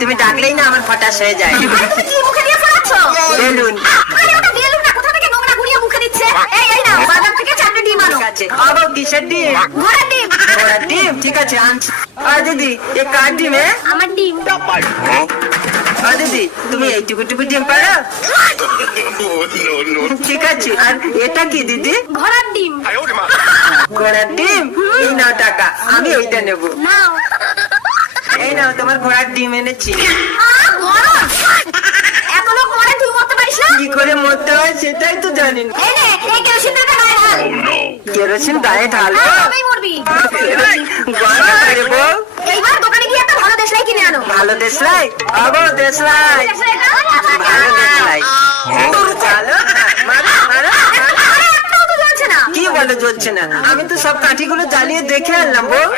তুমি ডাকলেই না আমার ফটাস হয়ে যায়। আরে তুমি কি মুখে দিয়ে ফোড়াচ্ছ? বেলুন। আরে ওটা বেলুন না, কোথা থেকে নোংরা গুড়িয়ে মুখে দিচ্ছে। এই নাও, বাজার থেকে 4টে ডিম আনো। ঠিক আছে। আবার কিসের ডিম? ঘোড়ার ডিম। ঘোড়ার ডিম? ঠিক আছে আনছি। আর দিদি এ কার ডিম? আমার ডিম। আর দিদি তুমি এইটুকু টুকু ডিম পারো? ঠিক আছে। আর এটা কি দিদি? ঘোড়ার ডিম। ঘোড়ার ডিম? এই নাও টাকা, আমি ওইটা নেব। নাও। এই নাও তোমার ঘোড়ার ডিম এনেছি। মরো। এত লোক মরে তুই মরতে পারিস না? কি করে মরতে হয় সেটাই তো জানি না। এই নে, এই কেরোসিন তেলটা গায়ে ঢাল। কেরোসিন গায়ে ঢালো? তবেই মরবি। গয়না করে বউ। এইবার দোকানে গিয়ে একটা ভালো দেশলাই কিনে আনো। ভালো দেশলাই? আবো দেশলাই। ভালো দেশলাই। চলো মারো মারো। আরে একটাও তো জ্বলছে না। কি বলে জ্বলছে না? আমি তো সব কাঠিগুলো জ্বালিয়ে দেখে আনলাম বউ।